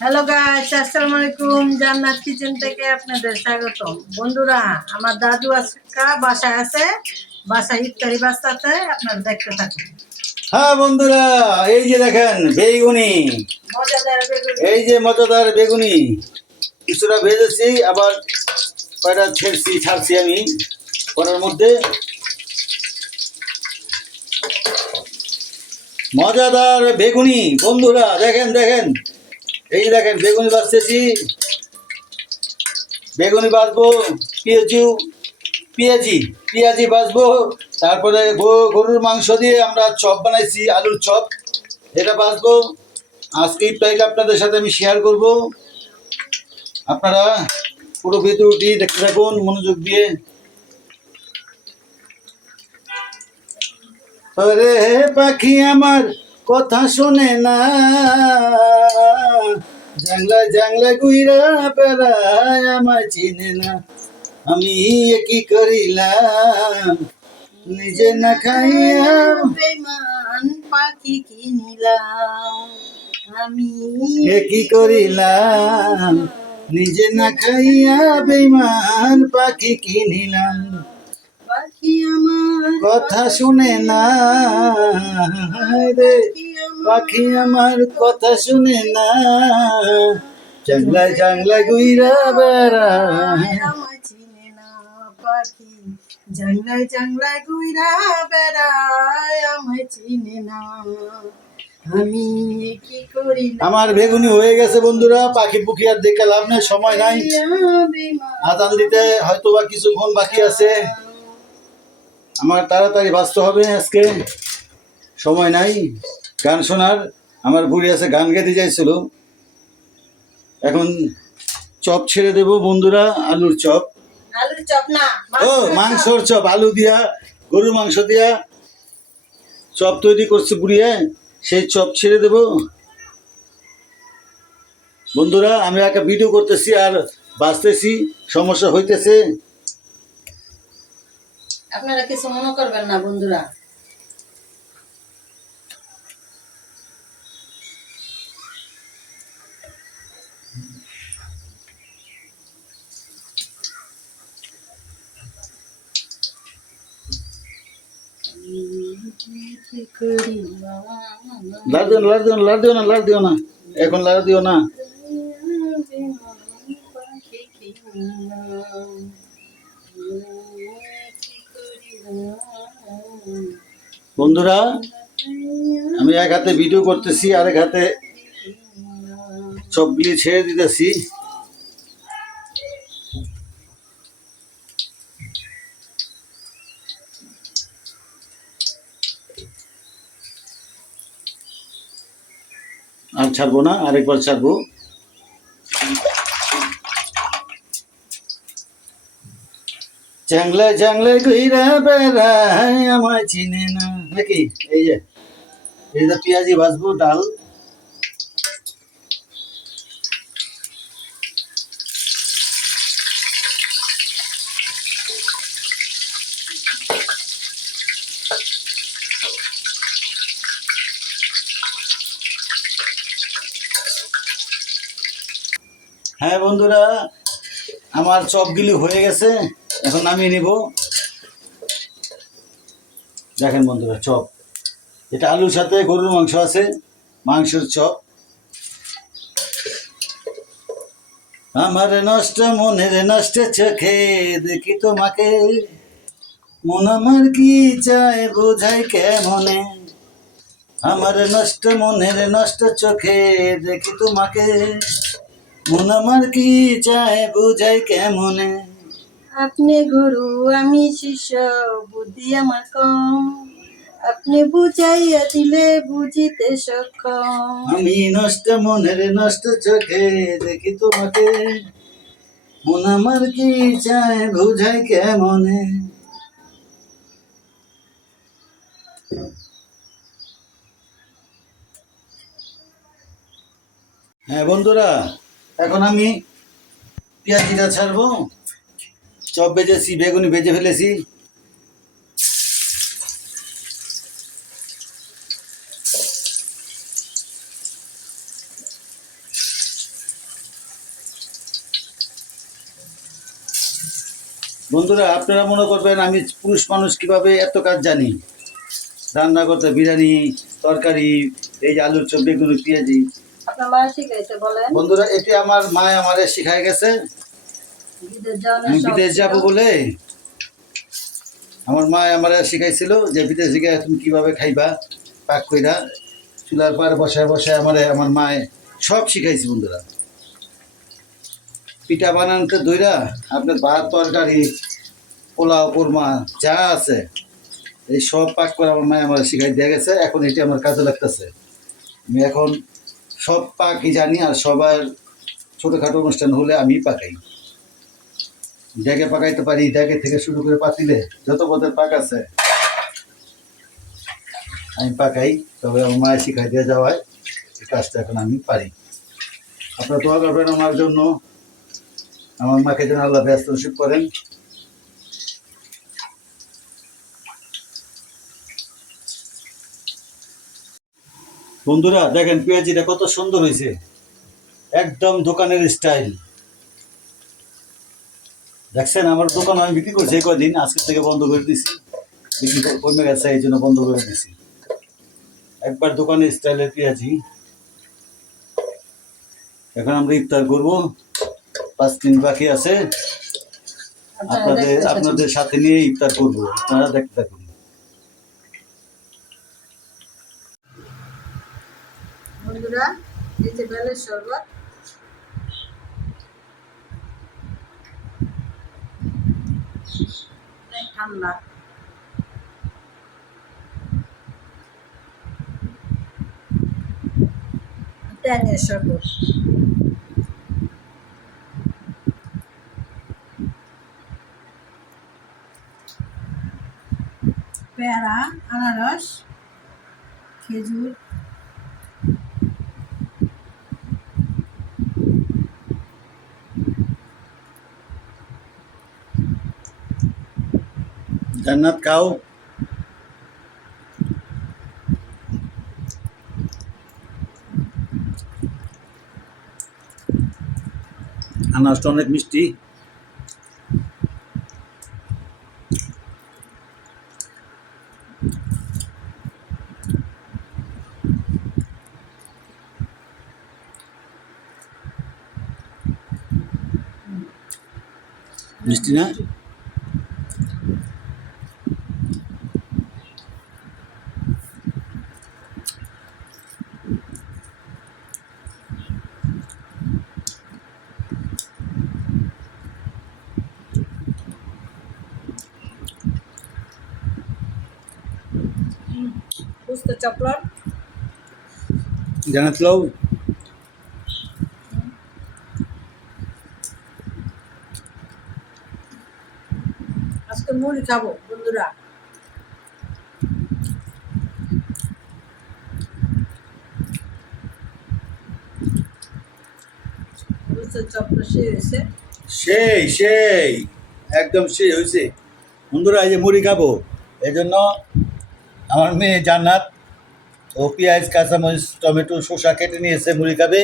Hello guys আসসালামু আলাইকুম জান্নাত কিচেন থেকে আপনাদের স্বাগতম। বন্ধুরা আমার দাদু আজকা বাসায় আছে। বাসায় ইফতারি বাস্তাতে আপনারা দেখতে থাকুন। হ্যাঁ বন্ধুরা এই যে দেখেন বেগুনি। এই যে মজাদার বেগুনি। কিছুটা ভেজেছি আবার কয়টা ছেড়ছি ছাড়ছি আমি করার মধ্যে। মজাদার বেগুনি বন্ধুরা দেখেন দেখেন। এই দেখেন, বেগুনি বাঁচতেছি। বেগুনি বাঁচবো, পেঁয়াজু, পেঁয়াজি পেঁয়াজি বাঁচবো। তারপরে গরুর মাংস দিয়ে আমরা চপ বানাইছি, আলুর চপ। এটা বাঁচবো। আজকে ইফতারিটা আপনাদের সাথে আমি শেয়ার করব। আপনারা পুরো ভিডিওটি দেখতে থাকুন, মনোযোগ দিয়ে। পাখি আমার কথা শোনে না। জাংলা জাংলা গুইরা বেড়ায় আমায় চিনে না। আমি কি করিলাম নিজে না খাইয়া। বেমান পাখি কিনিলাম আমি কি করিলাম নিজে না খাইয়া বেমান পাখি কিনিলাম। কথা শুনে না রে? পাখি আমার কথা শুনে না জাংলায় জাংলায় গুইরা বেড়ায় আমায় চিনে না। আমি আমার বেগুনি হয়ে গেছে বন্ধুরা পাখি পুখি আর দেখে লাভ নাই সময় নাই। আদান দিতে হয়তো বা কিছুক্ষণ বাকি আছে। আমার তাড়াতাড়ি বাঁচতে হবে আজকে। সময় নাই। গান শোনার। আমার বুড়ি আছে গান গেতে যাইছিল। এখন চপ ছেড়ে দেব বন্ধুরা আলুর চপ। আলুর চপ না ও মাংসর চপ আলু দিয়া গরুর মাংস দিয়া। চপ তৈরি করছে বুড়িয়ে সেই চপ ছেড়ে দেব। বন্ধুরা আমি একটা ভিডিও করতেছি আর বাঁচতেছি সমস্যা হইতেছে। আপনারা কিছু মনে করবেন না বন্ধুরা। লাড় দিও না লাড় দিও না লাড় দিও না লাড় দিও না। এখন লাড় দিও না। বন্ধুরা, আমি এক হাতে ভিডিও করতেছি, আরেক হাতে চপগুলি ছেড়ে দিতেছি। আর ছাড়বো না, আরেকবার ছাড়বো। জাংলা জাংলা কইরা বেড়ায়, আমায় চিনে না। নাকি? এই যে এই যে পেঁয়াজি ভাজবো, ডাল। হ্যাঁ বন্ধুরা, আমার চপগুলি হয়ে গেছে। এখন নামিয়ে নিব। দেখেন বন্ধুরা, চপ। এটা আলুর সাথে গরুর মাংস আছে, মাংসের চপ। আমার নষ্ট মনের নষ্ট চোখে, দেখি তোমাকে। মন আমার কি চায়, বোঝাই কেমনে? আমার নষ্ট মনের নষ্ট চোখে, দেখি তোমাকে। মন আমার কি চায়, বোঝাই কেমনে? আপনি গুরু, আমি শিষ্য, বুদ্ধি আমার কম। আপনি বুঝাইয়া দিলে বুঝিতে সক্ষম। আমি নষ্ট, মনের নষ্ট চোখে দেখি তোমাকে। মন আমার কি চায় বুঝাই কেমনে? হ্যাঁ বন্ধুরা, এখন আমি পেঁয়াজিটা ছাড়বো। চপ বেজেছি বেগুনি বেজে ফেলেছি। বন্ধুরা আপনারা মনে করবেন আমি পুরুষ মানুষ কীভাবে এত কাজ জানি? রান্না করতে বিরিয়ানি তরকারি এই যে আলুর চপ বেগুনি পেঁয়াজি। বন্ধুরা এটি আমার মা আমারে শিখাই গেছে। বিদেশ। যাব বলে আমার মা আমার শিখাইছিল যে বিদেশ গিয়ে তুমি কীভাবে খাইবা পাক কইরা। চুলার পার বসায় বসায় আমার আমার মায়ে সব শিখাইছে বন্ধুরা। পিঠা বানানোতে দইরা আপনার ভাত তরকারি পোলাও কোরমা যা আছে এই সব পাক করে আমার মায়ে আমার শিখাই দিয়ে গেছে। এখন এটি আমার কাজে লাগতেছে। আমি এখন সব পাকই জানি আর সবার ছোটোখাটো অনুষ্ঠান হলে আমি পাকাই। ডেকে পাকাইতে পারি ডেকে থেকে শুরু করে পাতিলে যত পদের পাক আছে, আমি পাকাই, তবে আমার মায়ের শিখাই দিয়ে যাওয়ায় কাজটা এখন আমি পারি। আপনারা দোয়া করবেন আমার জন্য, আমার মাকে যেন আল্লাহ ব্যস্ত নসিব করেন। বন্ধুরা, দেখেন পেঁয়াজিটা কত সুন্দর হয়েছে। একদম দোকানের স্টাইল দেখছেন আমার দোকান আমি বিক্রি করছি কদিন আজকে থেকে বন্ধ করে দিছি। বিক্রি কমে গেছে এই জন্য বন্ধ করে দিছি। একবার দোকানে স্টাইলের পেঁয়াজি। এখন আমরা ইফতার করব। পাঁচ দিন বাকি আছে। আপনাদের আপনাদের সাথে নিয়ে ইফতার করব। আপনারা দেখতে থাকুন। বন্ধুরা এই যে বেলের শরবত। ট্যাঙের শরবত পেয়ারা আনারস খেজুর জান্নাত খাও আনারসটা অনেক মিষ্টি মিষ্টি না বুঝতে চকলেট জানাত লও আজকে মুড়ি খাব বন্ধুরা। সেই সেই একদম সেই হয়েছে। বন্ধুরা এই যে মুড়ি খাব এই জন্য আমার মেয়ে জান্নাত ও পেঁয়াজ কাঁচামরিচ টমেটো শসা কেটে নিয়েছে মুড়ি খাবে।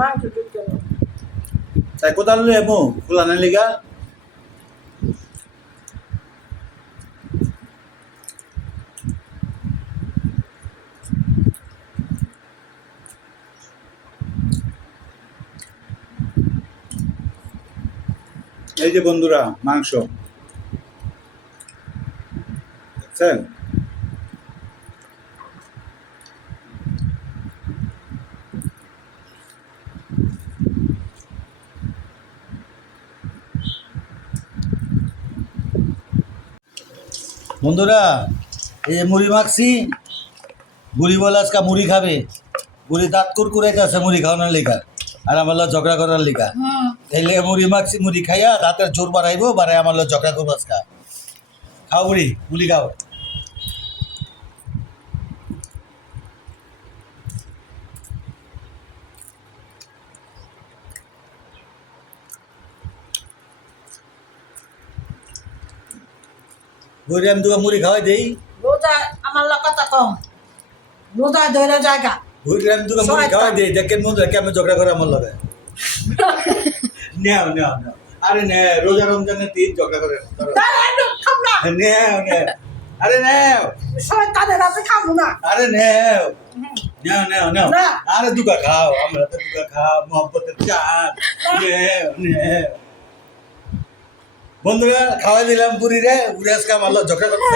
মাংস তাই কোথাও লো এমো? খোলা না লিগা। এই যে বন্ধুরা মাংস। দেখছেন বন্ধুরা এই মুড়ি মাখছি। বুড়ি বলে আজকে মুড়ি খাবে। বুড়ি দাঁত কুরকুরাইতে আছে মুড়ি খাওয়ানোর লিগা। আর আমার লগে ঝগড়া করার লিগা। হুম এই লেগে মুড়ি মাখছি মুড়ি খাইয়া দাঁতের জোর বাড়াইবো বাড়াই আমার লগে ঝগড়া করব আজকে। খাও বুড়ি মুড়ি খাও। বুড়ি আমি তোকে মুড়ি খাওয়াই দেই। রোজা আমার কথা কম রোজা ধরে জায়গা। ঘুরে আমি তোকে মুড়ি। খাওয়াই দিই দেখেন বন্ধুরা আমি ঝগড়া করে আমার লাগে। নেও নেও নেও। আরে নে রোজা রমজানের দিন ঝগড়া করে নেও নেও। আরে নেও। শয়তানের হাতে খাব না। আরে নেও। নেও নেও নেও। না। আরে দুকা খাও আমরা তো দুকা খাও মোহব্বতের চা নেও নেও। বন্ধুরা খাওয়াই দিলাম পুরি রে পুরি আজকে আমার লগে ঝগড়া করতে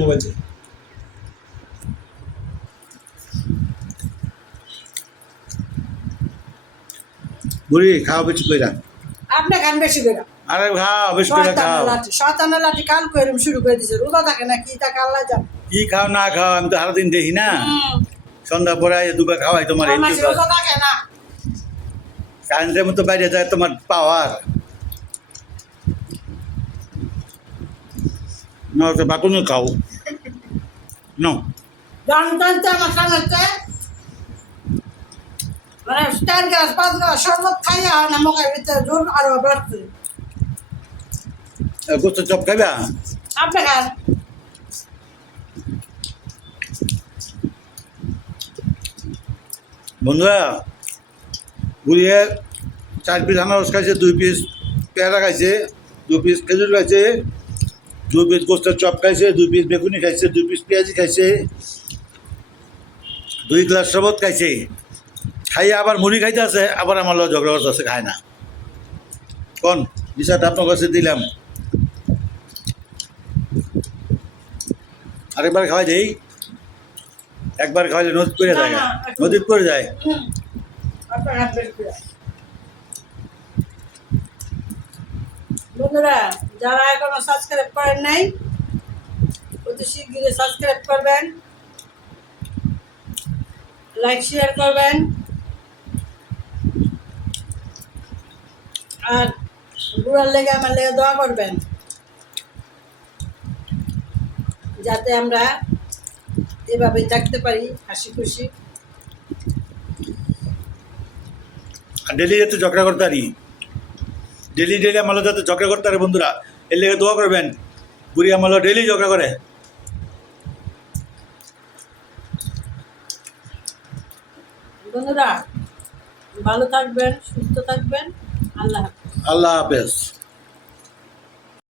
মোবাইল বুড়ি খাও বেশি কইরা। আপনি গান বেশি করে আরে খাও বেশি করে খাও। শয়তানের লাঠি কাল কইরম শুরু করে দিছে রোজা থাকে না কি তা কাল্লা যান কি খাও না খাও আমি তো সারাদিন দেখি না। সন্ধ্যা পরে দুকা খাওয়াই তোমার কারেন্টের মতো বাইরে যায় তোমার পাওয়ার। না তো বাকুনি খাও। নো মানে চার গ্লাস পাঁচ গ্লাস শরবত খাইয়া না মকাই ভিতরে জোর আরও বাড়ছে গোস্ত চপ খাইবা? বন্ধুরা ঘুরিয়ে চার পিস আনারস খাইছে, দুই পিস পেয়ারা খাইছে, দুই পিস খেজুর খাইছে, দুই পিস গোস্তের চপ খাইছে, দুই পিস বেগুনি খাইছে, দুই পিস পেঁয়াজি খাইছে, দুই গ্লাস শরবত খাইছে। খাইয়ে আবার মুড়ি খাইতে আছে, আবার আমার লগে ঝগড়া করতে আছে, খায় না। কোন? বিষয়টা আপনার কাছে দিলাম। আরেকবার খাওয়াই দেই। একবার খাওয়াইলে নদী পড়ে এখন- নদী পড়ে যায়। বন্ধুরা যারা এখনও সাবস্ক্রাইব করেন নাই অতি শীঘ্রই সাবস্ক্রাইব করবেন লাইক শেয়ার করবেন আর বুড়ার লেগে আমার লেগে দোয়া করবেন যাতে আমরা এভাবেই থাকতে পারি হাসি খুশি। ডেলি যাতে ঝগড়া করতে পারি ডেলি ডেলি আমার যাতে ঝগড়া করতে পারে বন্ধুরা এর লেগে দোয়া করবেন বুড়ি আমার ডেলি ঝগড়া করে। বন্ধুরা ভালো থাকবেন সুস্থ থাকবেন আল্লাহ হাফেজ। আল্লাহ হাফেজ।